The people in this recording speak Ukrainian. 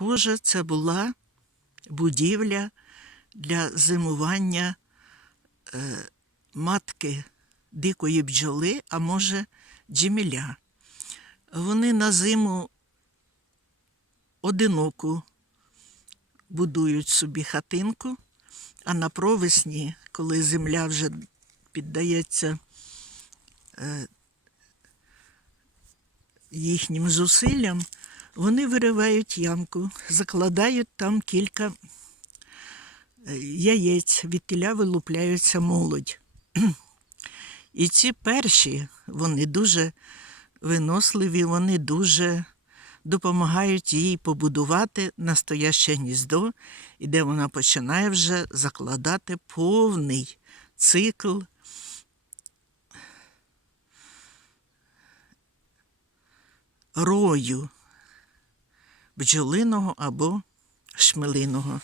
схоже, це була будівля для зимування е, матки дикої бджоли, а може, джеміля. Вони на зиму одиноку будують собі хатинку, а на провесні, коли земля вже піддається е, їхнім зусиллям, вони виривають ямку, закладають там кілька е, яєць, відтіля вилупляються молодь. І ці перші, вони дуже виносливі, вони дуже допомагають їй побудувати настояще гніздо, і де вона починає вже закладати повний цикл рою бджолиного або шмелиного.